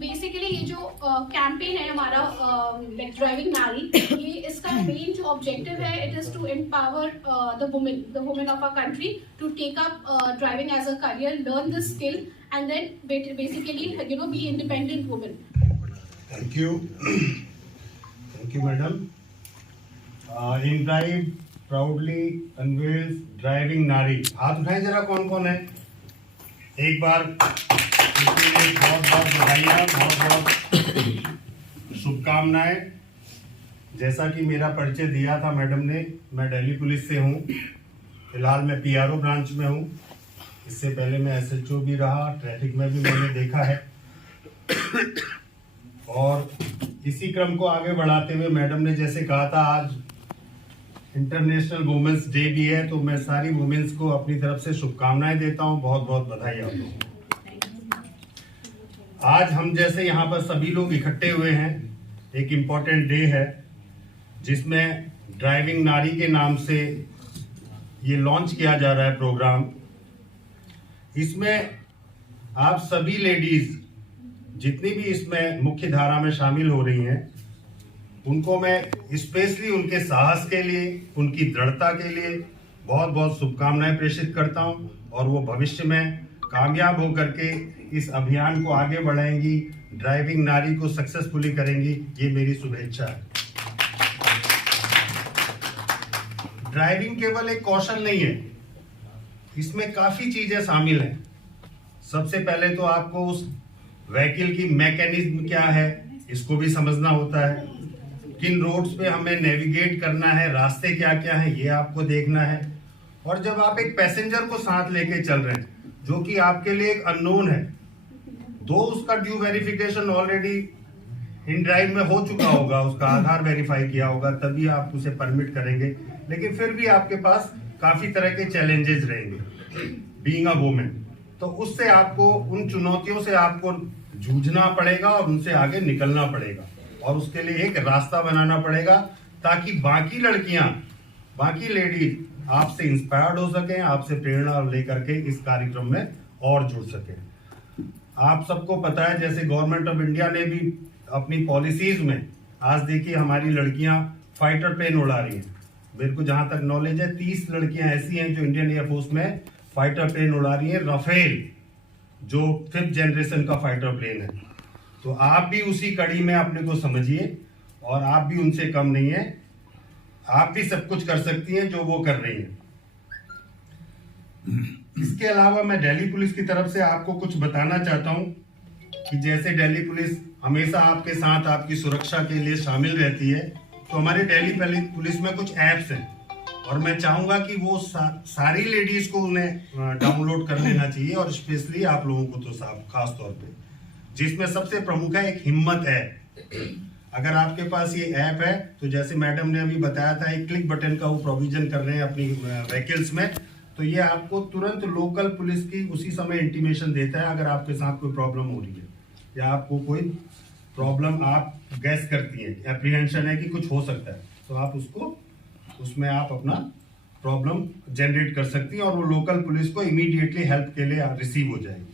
Basically ये जो campaign है हमारा लाइक ड्राइविंग नारी, ये इसका मेन जो ऑब्जेक्टिव है, it is to empower the women of our country to take up driving as a career, learn this skill and then basically be independent women. Thank you madam. InDrive proudly unveils driving नारी. हाथ उठाएं जरा, कौन कौन है. एक बार इसके लिए बहुत बहुत बधाइयाँ, बहुत बहुत शुभकामनाएं. जैसा कि मेरा परिचय दिया था मैडम ने, मैं दिल्ली पुलिस से हूँ. फिलहाल मैं पीआरओ ब्रांच में हूँ. इससे पहले मैं एसएचओ भी रहा, ट्रैफिक में भी मैंने देखा है. और इसी क्रम को आगे बढ़ाते हुए मैडम ने जैसे कहा था, आज इंटरनेशनल वुमेन्स डे भी है, तो मैं सारी वुमेन्स को अपनी तरफ से शुभकामनाएं देता हूं. बहुत बहुत बधाई आप लोगों को. आज हम जैसे यहाँ पर सभी लोग इकट्ठे हुए हैं, एक इम्पोर्टेंट डे है जिसमें ड्राइविंग नारी के नाम से ये लॉन्च किया जा रहा है प्रोग्राम. इसमें आप सभी लेडीज जितनी भी इसमें मुख्य धारा में शामिल हो रही हैं, उनको मैं स्पेशली उनके साहस के लिए, उनकी दृढ़ता के लिए बहुत बहुत शुभकामनाएं प्रेषित करता हूं. और वो भविष्य में कामयाब होकर के इस अभियान को आगे बढ़ाएंगी, ड्राइविंग नारी को सक्सेसफुली करेंगी, ये मेरी शुभेच्छा है. ड्राइविंग केवल एक कौशल नहीं है, इसमें काफी चीजें शामिल हैं. सबसे पहले तो आपको उस व्हीकल की मैकेनिज्म क्या है, इसको भी समझना होता है. किन रोड्स पे हमें नेविगेट करना है, रास्ते क्या क्या है, ये आपको देखना है. और जब आप एक पैसेंजर को साथ लेके चल रहे हैं जो कि आपके लिए एक अननोन है, दो उसका due verification already in drive में हो चुका होगा, उसका आधार वेरीफाई किया होगा, तभी आप उसे परमिट करेंगे. लेकिन फिर भी आपके पास काफी तरह के चैलेंजेस रहेंगे बीइंग अ वुमेन. तो उससे आपको, उन चुनौतियों से आपको जूझना पड़ेगा और उनसे आगे निकलना पड़ेगा. और उसके लिए एक रास्ता बनाना पड़ेगा ताकि बाकी लड़कियां, बाकी लेडीज आपसे इंस्पायर्ड हो सकें, आपसे प्रेरणा लेकर के इस कार्यक्रम में और जुड़ सकें. आप सबको पता है, जैसे गवर्नमेंट ऑफ इंडिया ने भी अपनी पॉलिसीज में, आज देखिए हमारी लड़कियां फाइटर प्लेन उड़ा रही हैं. मेरे को जहां तक नॉलेज है 30 लड़कियां ऐसी हैं जो इंडियन एयरफोर्स में फाइटर प्लेन उड़ा रही हैं. राफेल जो 5th जनरेशन का फाइटर प्लेन है. तो आप भी उसी कड़ी में अपने को समझिए और आप भी उनसे कम नहीं है. आप भी सब कुछ कर सकती हैं जो वो कर रही हैं. इसके अलावा मैं दिल्ली पुलिस की तरफ से आपको कुछ बताना चाहता हूं कि जैसे दिल्ली पुलिस हमेशा आपके साथ आपकी सुरक्षा के लिए शामिल रहती है, तो हमारे दिल्ली पुलिस में कुछ ऐप्स हैं और मैं चाहूंगा कि वो सारी लेडीज को उन्हें डाउनलोड कर लेना चाहिए, और स्पेशली आप लोगों को तो खास तौर पे, जिसमें सबसे प्रमुख है एक हिम्मत ऐप. अगर आपके पास ये ऐप है तो जैसे मैडम ने अभी बताया था, एक क्लिक बटन का वो प्रोविजन कर रहे हैं अपनी व्हीकल्स में, तो ये आपको तुरंत लोकल पुलिस की उसी समय इंटीमेशन देता है अगर आपके साथ कोई प्रॉब्लम हो रही है या आपको कोई प्रॉब्लम आप गैस करती है, एप्रीहेंशन है कि कुछ हो सकता है, तो आप उसमें आप अपना प्रॉब्लम जनरेट कर सकती हैं और वो लोकल पुलिस को इमीडिएटली हेल्प के लिए रिसीव हो जाएगी.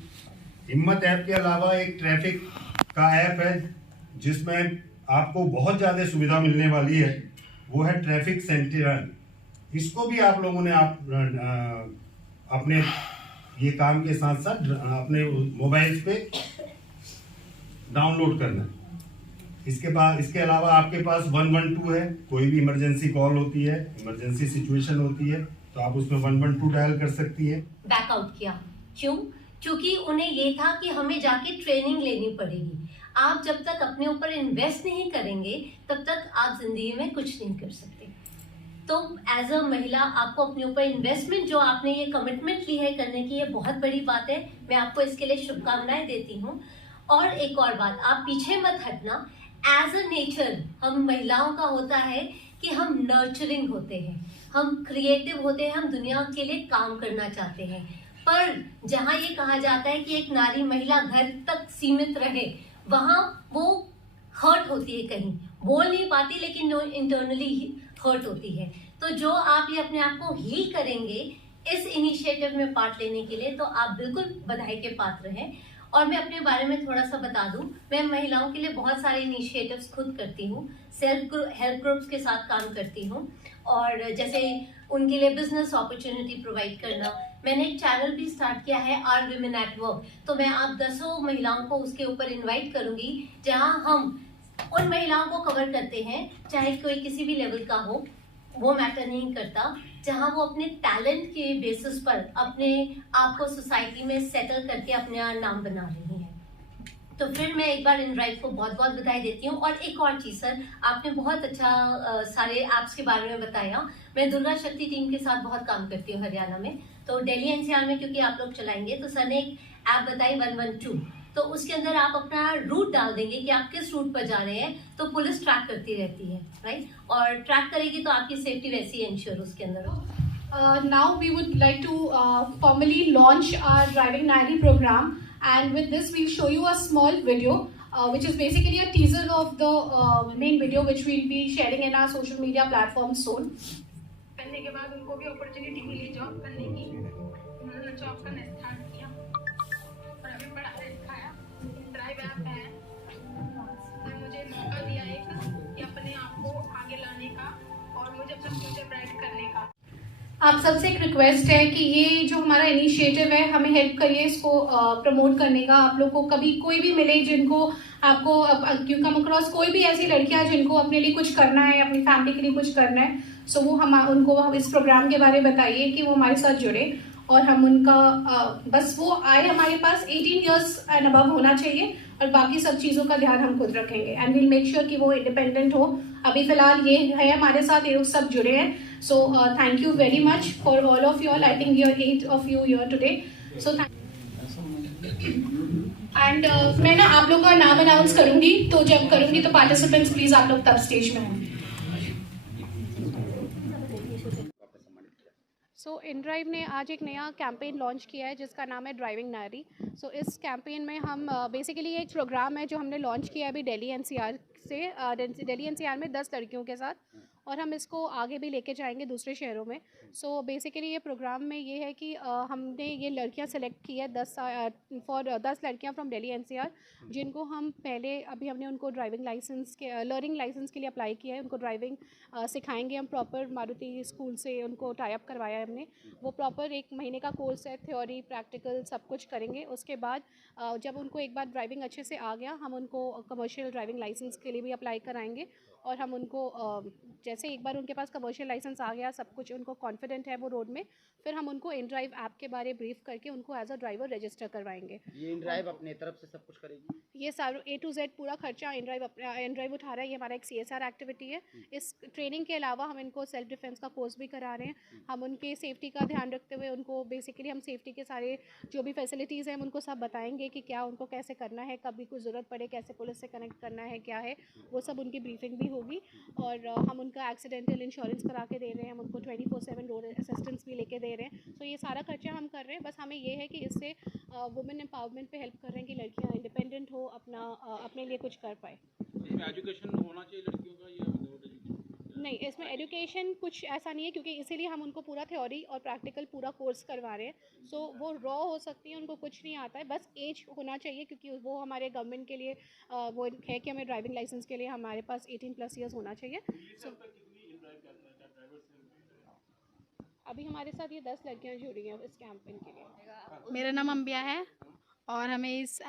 हिम्मत ऐप के अलावा एक ट्रैफिक का ऐप है जिसमें आपको बहुत ज्यादा सुविधा मिलने वाली है, वो है ट्रैफिक सेंटिनल. इसको भी आप लोगों ने अपने ये काम के साथ साथ अपने मोबाइल्स पे डाउनलोड करना है. इसके अलावा आपके पास 112 है, कोई भी इमरजेंसी कॉल होती है, इमरजेंसी सिचुएशन होती है, तो आप उसमें 112 डायल कर सकती है. बैकआउट किया क्यों? क्योंकि उन्हें ये था कि हमें जाके ट्रेनिंग लेनी पड़ेगी. आप जब तक अपने ऊपर इन्वेस्ट नहीं करेंगे तब तक आप जिंदगी में कुछ नहीं कर सकते. तो एज अ महिला आपको अपने ऊपर इन्वेस्टमेंट, जो आपने ये कमिटमेंट ली है करने की, ये बहुत बड़ी बात है. मैं आपको इसके लिए शुभकामनाएं देती हूँ. और एक और बात, आप पीछे मत हटना. एज अ नेचर हम महिलाओं का होता है कि हम नर्चरिंग होते हैं, हम क्रिएटिव होते हैं, हम दुनिया के लिए काम करना चाहते हैं. पर जहाँ ये कहा जाता है कि एक नारी महिला घर तक सीमित रहे, वहां वो हर्ट होती है, कहीं बोल नहीं पाती लेकिन इंटरनली हर्ट होती है. तो जो आप ये अपने आप को हील करेंगे इस इनिशिएटिव में पार्ट लेने के लिए, तो आप बिल्कुल बधाई के पात्र हैं। और मैं अपने बारे में थोड़ा सा बता दूं, मैं महिलाओं के लिए बहुत सारे इनिशिएटिव्स खुद करती हूँ, सेल्फ हेल्प ग्रुप्स के साथ काम करती हूँ, और जैसे उनके लिए बिजनेस अपॉर्चुनिटी प्रोवाइड करना। मैंने एक चैनल भी स्टार्ट किया है, आर विमेन एट वर्क, तो मैं आप 10 महिलाओं को उसके ऊपर इन्वाइट करूंगी, जहां हम उन महिलाओं को कवर करते हैं, चाहे कोई किसी भी लेवल का हो, वो मैटर नहीं करता, जहां वो अपने टैलेंट के बेसिस पर अपने आप को सोसाइटी में सेटल करके अपना नाम बना रही हैं। तो फिर मैं एक बार इनड्राइव को बहुत बहुत बधाई देती हूँ। और एक और चीज सर, आपने बहुत अच्छा सारे ऐप्स के बारे में बताया। मैं दुर्गा शक्ति टीम के साथ बहुत काम करती हूँ हरियाणा में, तो दिल्ली एनसीआर में क्योंकि आप लोग चलाएंगे, तो सर ने एक ऐप बताई 112, तो उसके अंदर आप अपना रूट डाल देंगे कि आप किस रूट पर जा रहे हैं, तो पुलिस ट्रैक करती रहती है, राइट? और ट्रैक करेगी तो आपकी सेफ्टी वैसी इंश्योर उसके अंदर हो। Now we would like to formally launch our Driving Nairi program, and with this we'll show you a small video which is basically a teaser of the main video which we'll be sharing in our social media platforms soon. करने के बाद उनको भी opportunity मिली job करने की, उन्होंने job करना start किया और अभी पढ़ाया लिखाया। ड्राइव ऐप है, और मुझे मौका दिया एक कि अपने आप को आगे लाने का और मुझे अपना फ्यूचर ब्राइट करने का। आप सबसे एक रिक्वेस्ट है कि ये जो हमारा इनिशिएटिव है, हमें हेल्प करिए इसको प्रमोट करने का। आप लोग को कभी कोई भी मिले जिनको आपको यू कम अक्रॉस कोई भी ऐसी लड़कियां जिनको अपने लिए कुछ करना है, अपनी फैमिली के लिए कुछ करना है, सो वो उनको इस प्रोग्राम के बारे में बताइए कि वो हमारे साथ जुड़े, और हम उनका बस वो आए हमारे पास। 18 इयर्स एंड अबव होना चाहिए, और बाकी सब चीज़ों का ध्यान हम खुद रखेंगे, एंड विल मेक श्योर कि वो इंडिपेंडेंट हो। अभी फिलहाल ये है हमारे साथ, ये लोग सब जुड़े हैं। So thank you very much for all of you all. I think your 8 of you here today. So and मैं ना आप लोग का नाम अनाउंस करूंगी, तो जब करूंगी तो पार्टिसिपेंट्स प्लीज आप लोग तब स्टेज में हों। सो इनड्राइव ने आज एक नया कैंपेन लॉन्च किया है जिसका नाम है ड्राइविंग नारी। सो इस कैंपेन में हम बेसिकली एक प्रोग्राम है जो हमने लॉन्च किया है अभी दिल्ली एनसीआर से, दिल्ली एनसीआर में 10 लड़कियों के साथ, और हम इसको आगे भी लेके जाएंगे दूसरे शहरों में। सो बेसिकली ये प्रोग्राम में ये है कि हमने ये लड़कियां सेलेक्ट की है 10 लड़कियां फ्रॉम दिल्ली एनसीआर, जिनको हम पहले अभी हमने उनको ड्राइविंग लाइसेंस के लर्निंग लाइसेंस के लिए अप्लाई किया है। उनको ड्राइविंग सिखाएंगे हम प्रॉपर, मारुति स्कूल से उनको टाई अप करवाया है हमने। वो प्रॉपर 1 महीने का कोर्स है, थ्योरी प्रैक्टिकल सब कुछ करेंगे। उसके बाद जब उनको एक बार ड्राइविंग अच्छे से आ गया, हम उनको कमर्शियल ड्राइविंग लाइसेंस के लिए भी अप्लाई कराएंगे, और हम उनको जैसे एक बार उनके पास कमर्शियल लाइसेंस आ गया, सब कुछ उनको कॉन्फिडेंट है वो रोड में, फिर हम उनको इनड्राइव ऐप के बारे ब्रीफ करके उनको एज अ ड्राइवर रजिस्टर करवाएंगे। ये इनड्राइव अपने तरफ से सब कुछ करेगी? ये सारा A to Z पूरा खर्चा इनड्राइव उठा रहा है। ये हमारा एक CSR एक्टिविटी है। इस ट्रेनिंग के अलावा हम इनको सेल्फ डिफेंस का कोर्स भी करा रहे हैं। हम उनके सेफ्टी का ध्यान रखते हुए उनको बेसिकली हम सेफ्टी के सारे जो भी फैसिलिटीज़ हैं हम उनको सब बताएंगे कि क्या उनको कैसे करना है, कभी कोई ज़रूरत पड़े कैसे पुलिस से कनेक्ट करना है, क्या है वो सब उनकी ब्रीफिंग भी होगी। और हम उनका एक्सीडेंटल इंश्योरेंस करा के दे रहे हैं, हम उनको 24/7 रोड असिस्टेंस भी लेके दे रहे हैं। सो ये सारा खर्चा हम कर रहे हैं। बस हमें ये है कि इससे वुमेन एम्पावरमेंट पे हेल्प कर रहे हैं कि लड़कियां इंडिपेंडेंट हो, अपने लिए कुछ कर पाए। इसमें एजुकेशन होना चाहिए लड़कियों का या विदाउट एजुकेशन? नहीं, इसमें एजुकेशन कुछ ऐसा नहीं है, क्योंकि इसीलिए हम उनको पूरा थ्योरी और प्रैक्टिकल पूरा कोर्स करवा रहे हैं। सो वो रॉ हो सकती है, उनको कुछ नहीं आता है, बस एज होना चाहिए, क्योंकि वो हमारे गवर्नमेंट के लिए वो है कि हमें ड्राइविंग लाइसेंस के लिए हमारे पास 18+ ईयर्स होना चाहिए। सो अभी हमारे साथ ये 10 लड़कियां जुड़ी हैं इस कैंपेन के लिए। मेरा नाम अंबिया है और हमें इस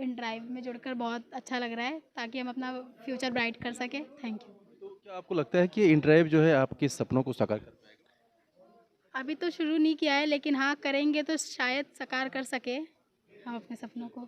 इनड्राइव में जुड़कर बहुत अच्छा लग रहा है, ताकि हम अपना फ्यूचर ब्राइट कर सकें। Thank you. तो क्या आपको लगता है कि इनड्राइव जो है आपके सपनों को साकार कर पाएगा? अभी तो शुरू नहीं किया है, लेकिन हाँ करेंगे तो शायद साकार कर सके हम अपने सपनों को।